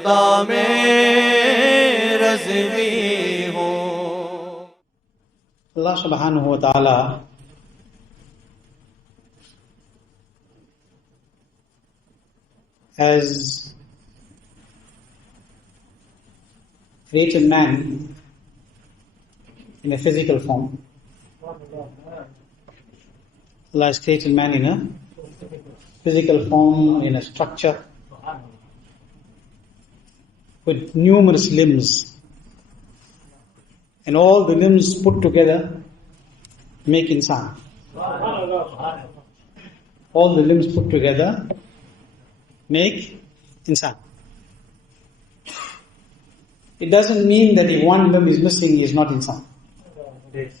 खुदा में रज़वी हो। Allah subhanahu wa ta'ala has created man in a physical form. Allah has created man in a physical form, in a structure, with numerous limbs. And all the limbs put together make insan. All the limbs put together make insan. It doesn't mean that if one limb is missing, he is not insan. It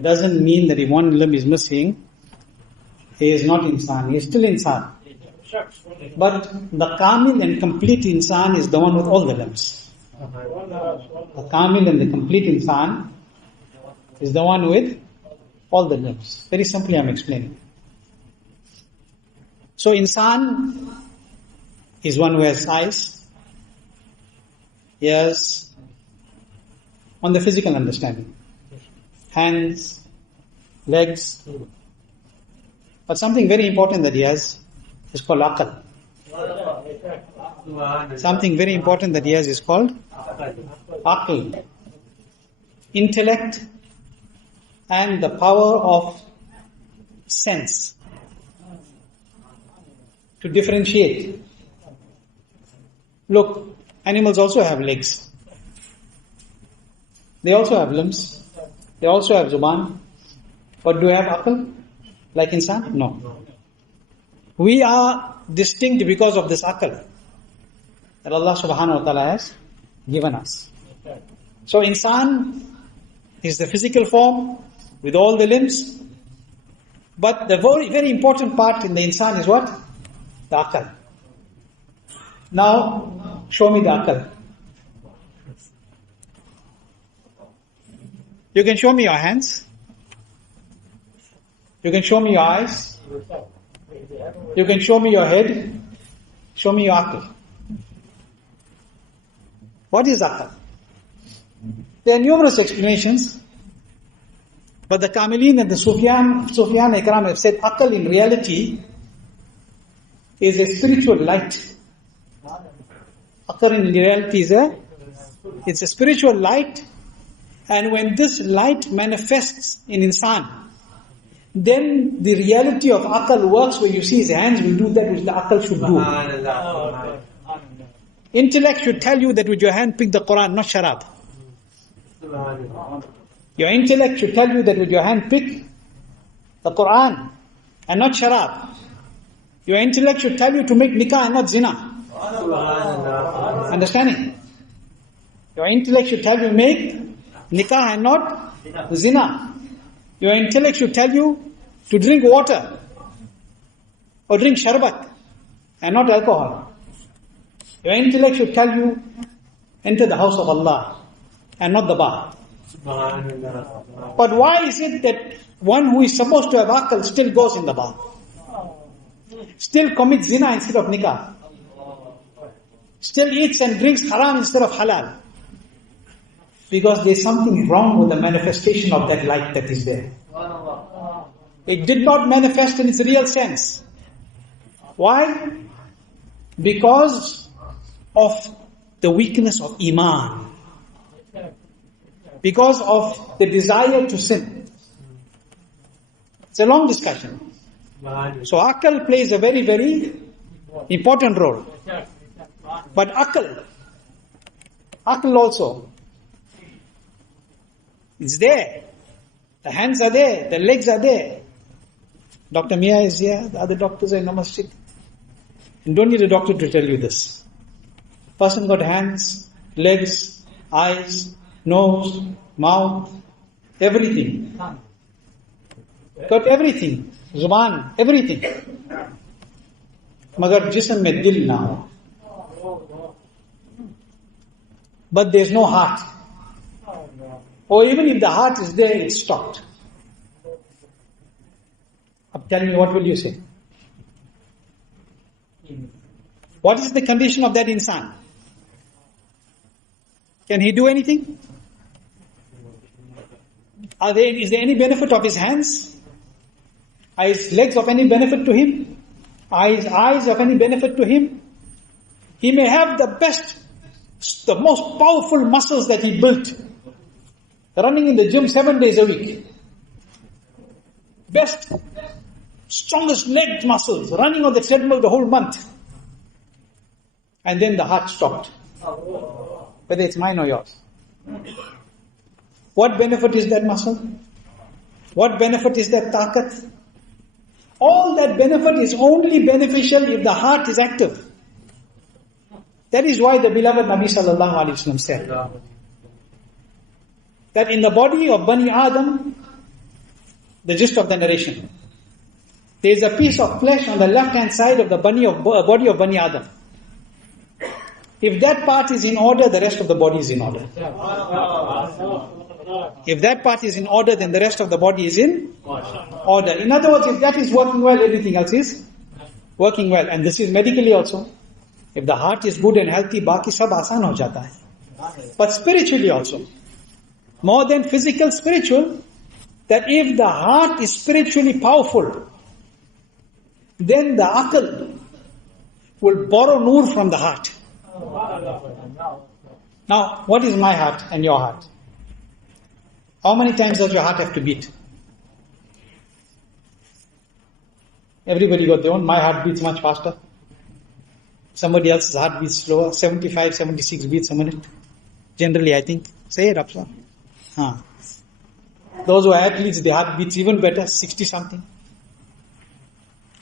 doesn't mean that if one limb is missing, he is not insan. He is still insan. But the kamil and complete insan is the one with all the limbs. The kamil and the complete insan is the one with all the limbs. Very simply I'm explaining. So insan is one who has eyes, ears, on the physical understanding, hands, legs. But something very important that he has is called aql. Something very important that he has is called aql. Intellect and the power of sense to differentiate. Look, animals also have legs. They also have limbs. They also have zuban. But do they have aql like insan? No. We are distinct because of this aql that Allah subhanahu wa ta'ala has given us. So insan is the physical form with all the limbs. But the very, very important part in the insan is what? The aql. Now, show me the aql. You can show me your hands. You can show me your eyes. You can show me your head. Show me your aql. What is aql? There are numerous explanations. But the Kamilin and the Sufyan Ikram have said aql in reality is a spiritual light. Aql in reality it's a spiritual light. And when this light manifests in insan, then the reality of aql works where you see his hands will do that which the aql should do. Intellect should tell you that with your hand pick the Quran, not sharab. Your intellect should tell you that with your hand pick the Quran and not sharab. Your intellect should tell you to make nikah and not zina. Understanding? Your intellect should tell you make nikah and not zina. Your intellect should tell you to drink water or drink sharbat and not alcohol. Your intellect should tell you enter the house of Allah and not the bar. But why is it that one who is supposed to have aql still goes in the bar? Still commits zina instead of nikah? Still eats and drinks haram instead of halal? Because there's something wrong with the manifestation of that light that is there. It did not manifest in its real sense. Why? Because of the weakness of iman. Because of the desire to sin. It's a long discussion. So aql plays a very, very important role. But aql also, it's there. The hands are there, the legs are there. Dr. Mia is here, the other doctors are in the masjid. You don't need a doctor to tell you this. Person got hands, legs, eyes, nose, mouth, everything. Got everything. Zuban, everything. Magar jism mein dil na ho. But there's no heart. Or even if the heart is there, it's stopped. Now tell me, what will you say? What is the condition of that insan? Can he do anything? Is there any benefit of his hands? Are his legs of any benefit to him? Are his eyes of any benefit to him? He may have the best, the most powerful muscles that he built, running in the gym 7 days a week. Best, strongest leg muscles, running on the treadmill the whole month. And then the heart stopped. Whether it's mine or yours. What benefit is that muscle? What benefit is that taqat? All that benefit is only beneficial if the heart is active. That is why the beloved Nabi sallallahu alaihi wasallam said that in the body of Bani Adam, the gist of the narration, there is a piece of flesh on the left hand side of the body of Bani Adam. If that part is in order, the rest of the body is in order. If that part is in order, then the rest of the body is in order. In other words, if that is working well, everything else is working well. And this is medically also. If the heart is good and healthy, baki sab aasan ho jata hai. But spiritually also. More than physical, spiritual. That if the heart is spiritually powerful, then the aql will borrow noor from the heart. Now, what is my heart and your heart? How many times does your heart have to beat? Everybody got their own. My heart beats much faster. Somebody else's heart beats slower. 75, 76 beats a minute. Generally, I think. Say it, Apsa. Those who are athletes, their heart beats even better, 60 something.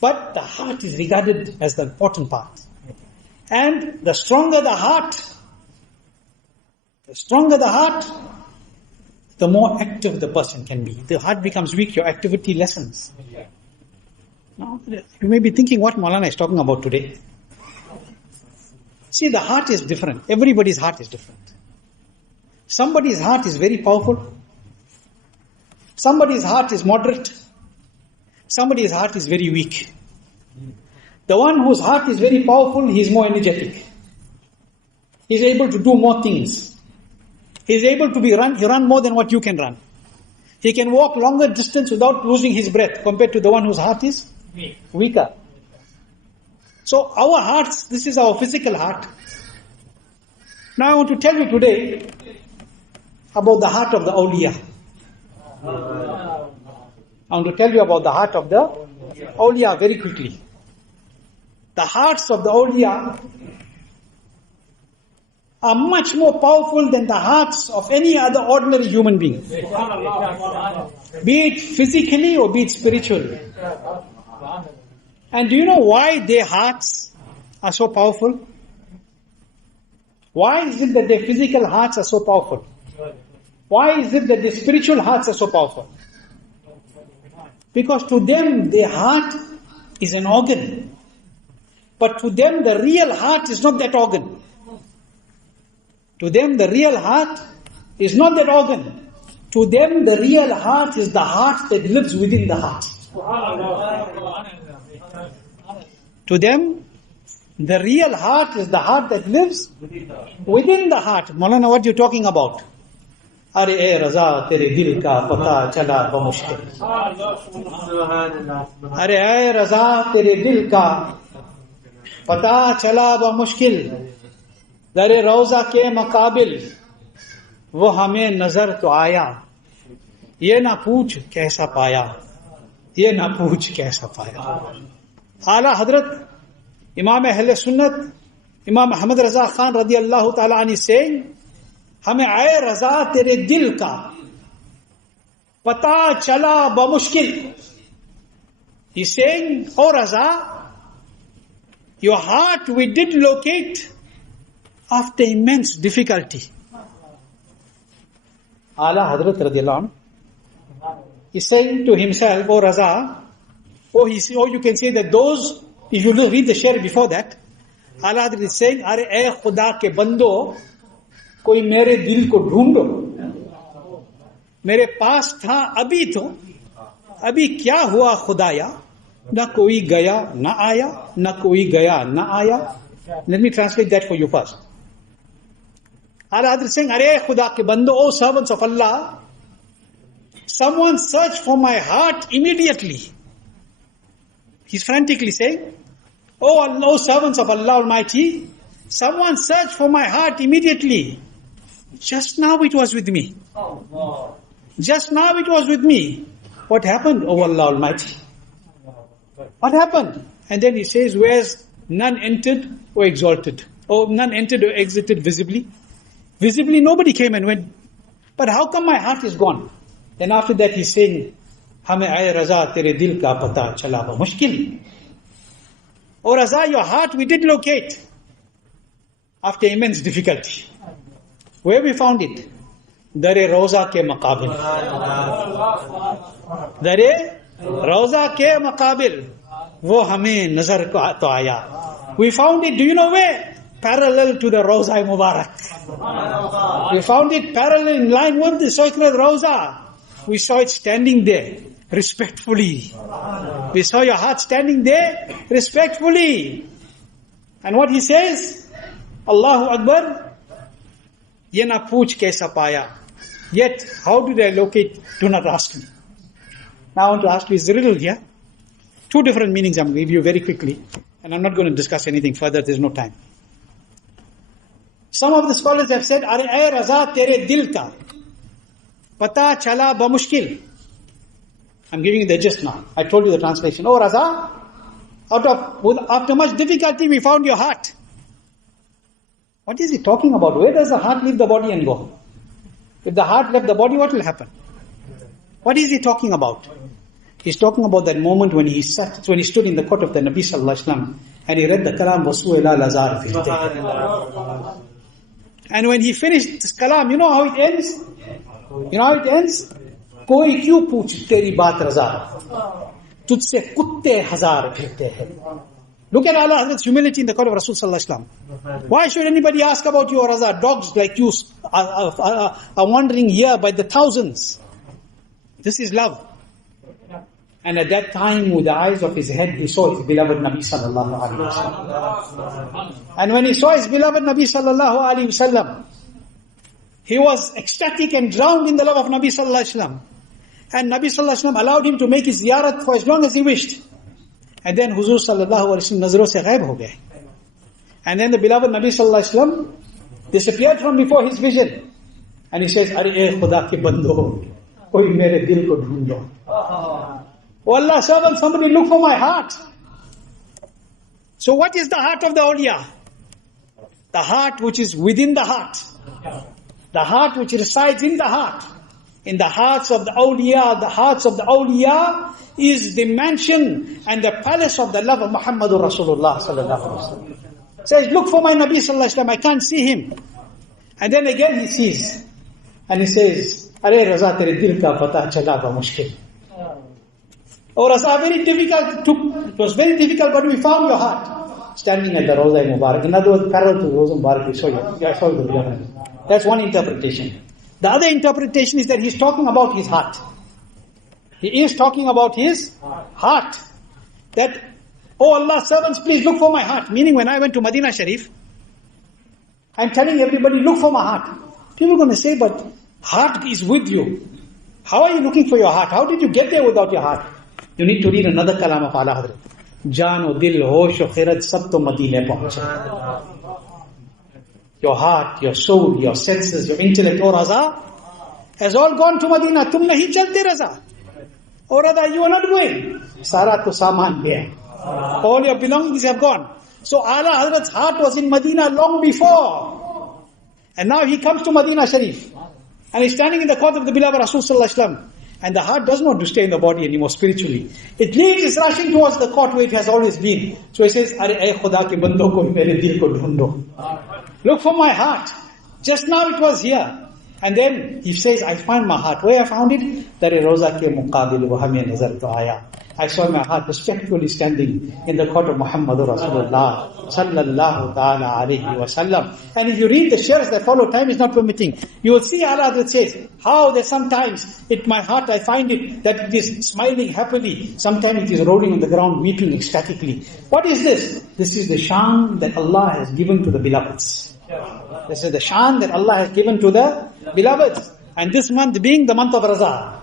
But the heart is regarded as the important part. And the stronger the heart, the more active the person can be. The heart becomes weak, your activity lessens. Now, you may be thinking what Maulana is talking about today. See, the heart is different. Everybody's heart is different. Somebody's heart is very powerful. Somebody's heart is moderate. Somebody's heart is very weak. The one whose heart is very powerful, he is more energetic. He is able to do more things. He is able to he run more than what you can run. He can walk longer distance without losing his breath compared to the one whose heart is weaker. So our hearts, this is our physical heart. Now I want to tell you today about the heart of the awliya. I want to tell you about the heart of the awliya very quickly. The hearts of the awliya are much more powerful than the hearts of any other ordinary human being. Be it physically or be it spiritually. And do you know why their hearts are so powerful? Why is it that their physical hearts are so powerful? Why is it that their spiritual hearts are so powerful? Because to them, their heart is an organ. But to them, the real heart is not that organ. To them, the real heart is not that organ. To them, the real heart is the heart that lives within the heart. To them, the real heart is the heart that lives within the heart. Maulana, what are you talking about? Are Raza, tere dil ka pata chala ba mushkil. Are Raza, tere dil ka pata chala ba mushkil. Dare Rauza ke maqabil wo hame nazar to aaya. Ye na pooch kaisa paya. Ye na pooch kaisa paya. Aala Hazrat, Imam Ahle Sunnat, Imam Muhammad Raza Khan radiyallahu ta'ala anhu is saying, हमें आए रजा तेरे दिल का पता चला बमुश्किल. He's saying, oh Raza, your heart we did locate after immense difficulty. Aala Hazrat radiyallahu anhu, he's saying to himself, oh Raza, or you can say that those, if you read the share before that, Aala Hazrat is saying, अरे ए खुदा के बंदो, कोई मेरे दिल को ढूंढो. मेरे पास था अभी तो, अभी क्या हुआ खुदाया, न कोई गया न आया, न कोई गया न आया. Let me translate that for you first. Aala Hazrat saying, Arey Khuda ke bando, O servants of Allah, someone search for my heart immediately. He's frantically saying, Oh Allah, O servants of Allah Almighty, someone search for my heart immediately. Just now it was with me. Just now it was with me. What happened, O Allah Almighty? What happened? And then he says, whereas none entered or exalted. Or none entered or exited visibly. Visibly nobody came and went. But how come my heart is gone? Then after that he's saying, Hame aaye Raza tere dil ka pata chala ba mushkil. Oh Raza, your heart we did locate. After immense difficulty. Where we found it? Dare Roza ke maqabil. Dare Roza ke maqabil. Wo hame nazar ko aaya. We found it, do you know where? Parallel to the Roza Mubarak. We found it parallel in line with the sacred Roza. We saw it standing there, respectfully. We saw your heart standing there, respectfully. And what he says? Allahu Akbar. Ye na pooch kaisa paya. Yet, how did I locate? Do not ask me. Now I want to ask you, is the riddle here? Two different meanings I'm going to give you very quickly. And I'm not going to discuss anything further, there's no time. Some of the scholars have said, Are Raza tere dil ka pata chala ba mushkil. I'm giving you the gist now. I told you the translation. Oh Raza, after much difficulty we found your heart. What is he talking about? Where does the heart leave the body and go? If the heart left the body, what will happen? What is he talking about? He's talking about that moment when he stood in the court of the Nabi Sallallahu Alaihi Wasallam and he read the kalam Wasu ila lazar filte. And when he finished this kalam, you know how it ends? You know how it ends? Koi kyun pooch teri baat Raza? Tujhse kutte hazar phirte hai. Look at Aala Hazrat's humility in the court of Rasul Sallallahu Alaihi Wasallam. Why should anybody ask about you, Raza? Dogs like you are wandering here by the thousands. This is love. And at that time, with the eyes of his head, he saw his beloved Nabi Sallallahu Alaihi Wasallam. And when he saw his beloved Nabi Sallallahu Alaihi Wasallam, he was ecstatic and drowned in the love of Nabi Sallallahu Alaihi Wasallam. And Nabi Sallallahu Alaihi Wasallam allowed him to make his ziyarat for as long as he wished. And then Huzur Sallallahu Alaihi Wasallam nazron se ghaib ho gaye. And then the beloved Nabi Sallallahu Alaihi Wasallam disappeared from before his vision. And he says, Are Khuda ke bando, koi mere dil ko dhoonjo. Oh Allah, servant, somebody look for my heart. So what is the heart of the awliya? The heart which is within the heart. The heart which resides in the heart. In the hearts of the awliya is the mansion and the palace of the love of Muhammadur Rasulullah sallallahu alaihi wasallam. Says, look for my Nabi sallallahu alaihi wasallam, I can't see him. And then again he sees. And he says, Are Raza tere dil ka pata chala ba mushkil. Oh Raza, very difficult. It was very difficult, but we found your heart. Standing at the Roza Mubarak. In other words, parallel to Roza Mubarak, we saw you. That's one interpretation. The other interpretation is that he's talking about his heart. He is talking about his heart. That, oh Allah, servants, please look for my heart. Meaning when I went to Medina Sharif, I'm telling everybody, look for my heart. People are going to say, but heart is with you. How are you looking for your heart? How did you get there without your heart? You need to read another kalam of Aala Hazrat. Jaan o dil, hosh o khirad, sab to Madine pahunche. Your heart, your soul, your senses, your intellect, oh Raza, has all gone to Medina. Tum nahi chalte Raza. Oh Raza, you are not going. Sara to saman bhe. All your belongings have gone. So Aala Hazrat's heart was in Medina long before. And now he comes to Medina Sharif. And he's standing in the court of the beloved Rasul Sallallahu Alaihi Wasallam. And the heart doesn't want to stay in the body anymore spiritually. It leaves, it's rushing towards the court where it has always been. So he says, Are Khuda ke bando ko mere dil ko dhundo. Look for my heart. Just now it was here. And then he says, I find my heart. Where I found it? Dare Roza ke muqabil wa hame nazar to aaya. I saw my heart respectfully standing in the court of Muhammadur Rasulullah sallallahu ta'ala alayhi wa sallam. And if you read the shares that follow, time is not permitting, you will see Aala Hazrat says, how that sometimes my heart, I find it, that it is smiling happily. Sometimes it is rolling on the ground, weeping ecstatically. What is this? This is the shan that Allah has given to the beloveds. This is the shan that Allah has given to the beloveds. And this month being the month of Raza,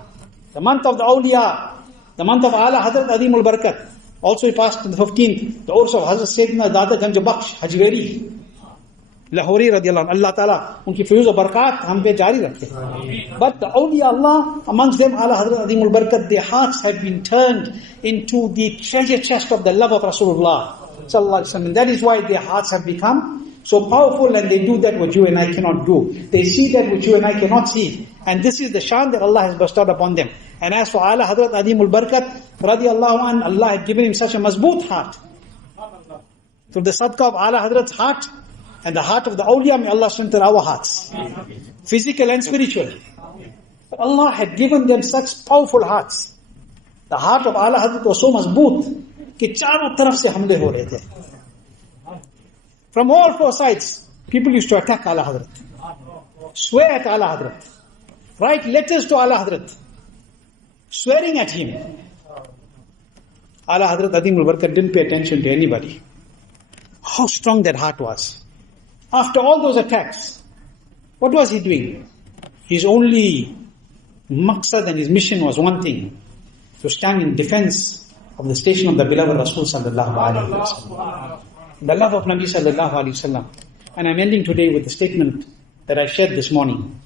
the month of the awliya, the month of Aala Hazrat Azim Al-Barakat. Also he passed on the 15th, the Urs of Hazrat Sayyidina Dada Ganj Bakhsh Hajweri Lahori radiallahu anhu. Allah Ta'ala unki fuyuz wa barakat hum pe jari rakhe. But the awliya Allah, amongst them Aala Hazrat Azim Al-Barakat, their hearts have been turned into the treasure chest of the love of Rasulullah Sallallahu Alaihi Wasallam. And that is why their hearts have become so powerful, and they do that which you and I cannot do. They see that which you and I cannot see. And this is the shan that Allah has bestowed upon them. And as for Aala Hazrat Azim Al-Barakat radiallahu anhu, Allah had given him such a mazboot heart. Through the sadqa of Aala Hazrat's heart and the heart of the awliya, may Allah strengthen our hearts, physical and spiritual. But Allah had given them such powerful hearts. The heart of Aala Hazrat was so mazboot कि चारों तरफ से हमले हो रहे थे. From all four sides, people used to attack Aala Hazrat, swear at Aala Hazrat, write letters to Aala Hazrat, swearing at him. Aala Hazrat Azim Al-Barakat didn't pay attention to anybody. How strong that heart was. After all those attacks, what was he doing? His only maqsad and his mission was one thing: to stand in defense of the station of the beloved Rasul Sallallahu Alaihi Wasallam, the love of Nabi Sallallahu Alaihi Wasallam. And I'm ending today with the statement that I shared this morning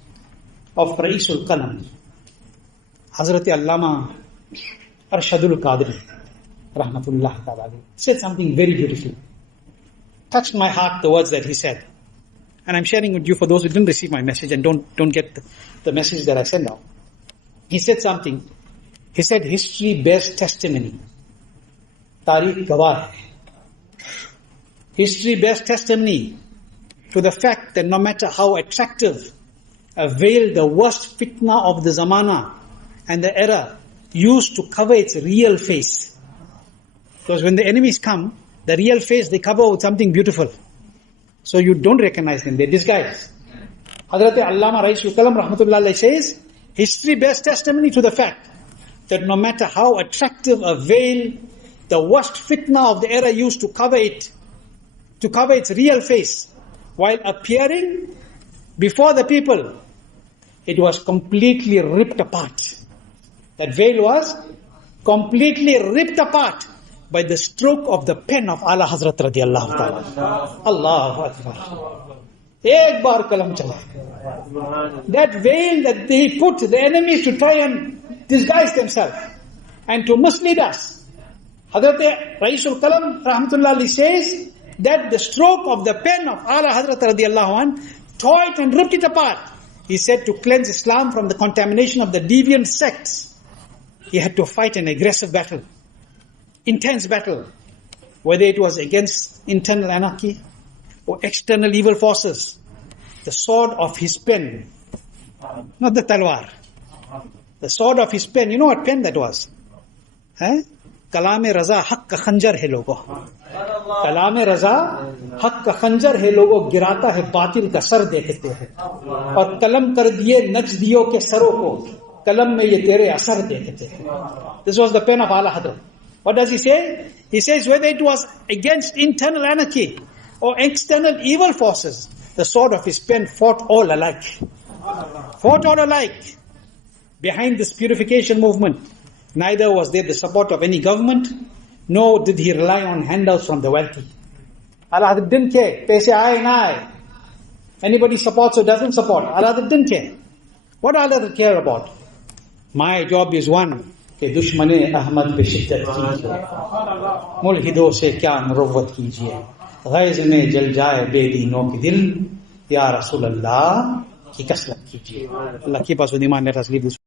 of Ra'isul Qalam, Hazrat Allama Arshadul Qaadiri Rahmatullah Ta'ala, said something very beautiful. Touched my heart, the words that he said. And I'm sharing with you for those who didn't receive my message and don't get the message that I sent out. He said something. He said, history bears testimony. Tariq gawah hai. History bears testimony to the fact that no matter how attractive a veil the worst fitna of the zamana and the era used to cover its real face. Because when the enemies come, the real face they cover with something beautiful. So you don't recognize them, they're disguised. Hazrat Allama Ra'isul Qalam Rahmatullah Alayhi says, history bears testimony to the fact that no matter how attractive a veil the worst fitna of the era used to cover its real face, while appearing before the people, it was completely ripped apart. That veil was completely ripped apart by the stroke of the pen of Aala Hazrat radiallahu ta'ala. Allahu Akbar. Ek bar kalam chala. That veil that they put the enemies to try and disguise themselves and to mislead us. Hazrat Ra'isul Qalam Rahmatullah Ali says that the stroke of the pen of Aala Hazrat radiallahu anh tore it and ripped it apart. He said to cleanse Islam from the contamination of the deviant sects, he had to fight an aggressive battle, intense battle, whether it was against internal anarchy or external evil forces. The sword of his pen, not the talwar, the sword of his pen. You know what pen that was? Kalame Raza haq ka khanjar hai logo. Kalame Raza haq ka khanjar hai logo, girata hai batil ka sar dekhte hai. Aur kalam kar diye najdiyon ke saro ko, kalam mein ye tere asar dekhte hai. This was the pen of Aala Hazrat. What does he say? He says whether it was against internal anarchy or external evil forces, the sword of his pen fought all alike. Fought all alike. Behind this purification movement, neither was there the support of any government, nor did he rely on handouts from the wealthy. Aala Hazrat didn't care. They say, aye and aye. Anybody supports or doesn't support. Aala Hazrat didn't care. What Aala Hazrat care about? My job is one. कि दुश्मने अहमद पे शिद्दत कीजिए, मुल्हिदों से क्या मुरव्वत कीजिए, guys में जल जाए बेदीनों के दिल, या रसूल अल्लाह की कसरत कीजिए. Allah keep us with iman. Let us leave this.